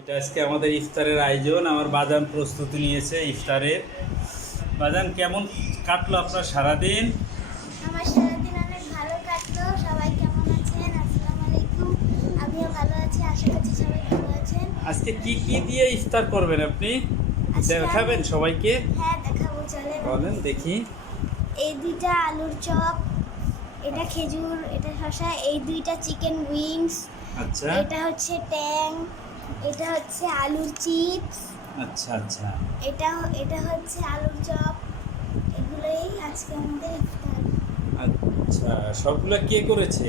এটা আজকে আমাদের ইফতারের আয়োজন। আমার বাজান প্রস্তুতি নিয়েছে ইফতারের বাজান কেমন কাটলো আপনার সারাদিন? আমার সারাদিন অনেক ভালো কাটলো। সবাই কেমন আছেন? আসসালামু আলাইকুম। আমিও ভালো আছি আশা করছি সবাই ভালো আছেন। আজকে কি কি দিয়ে ইফতার করবেন আপনি? দেখাবেন সবাইকে। হ্যাঁ দেখাবো চলেন। বলেন দেখি। এই দুইটা আলুর চপ এটা খেজুর এটা শসা এই দুইটা চিকেন উইংস আচ্ছা। এটা হচ্ছে ট্যাং এটা হচ্ছে আলুর চিপস। আচ্ছা আচ্ছা। এটা এটা হচ্ছে আলুর চপ। এগুলোই আজকে আমাদের ইফতার। আচ্ছা সবগুলো কে করেছে?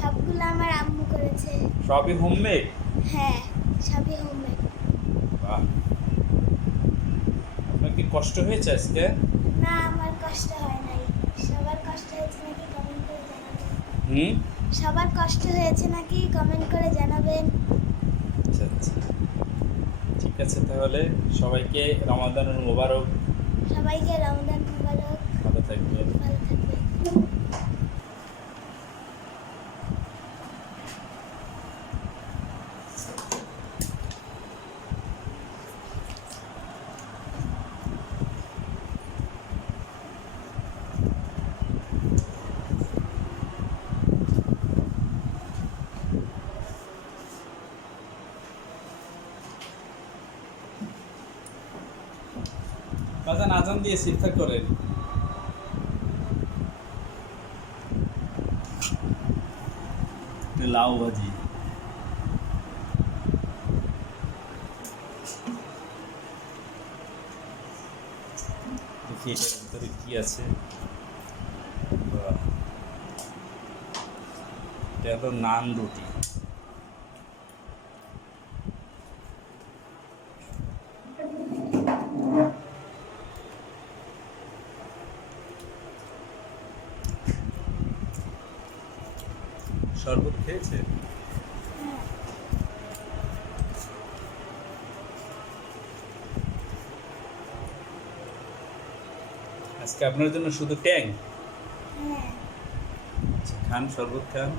সবগুলো আমার আম্মু করেছে। সবই হোমমেড? হ্যাঁ সবই হোমমেড। বাহ। আপনার কি কষ্ট হয়েছে আজকে? না আমার কষ্ট হয় নাই। সবার কষ্ট হয়েছে নাকি কমেন্ট করে জানাবেন। হুম? সবার কষ্ট হয়েছে নাকি কমেন্ট করে জানাবেন? আচ্ছা আচ্ছা ঠিক আছে তাহলে সবাইকে রমাদানুল মোবারক। সবাইকে রমজান মুবারক ভালো থাকবে ভালো থাকবে বাজান আজান দিয়ে ইফতার করেন লাউ ভাজি। দেখি এটার ভিতরে কি আছে। এটা হলো নান রুটি। শরবত খেয়েছে? আজকে আপনার জন্য শুধু ট্যাং? হ্যাঁ। আচ্ছা, খান শরবত খান।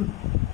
Mm-hmm.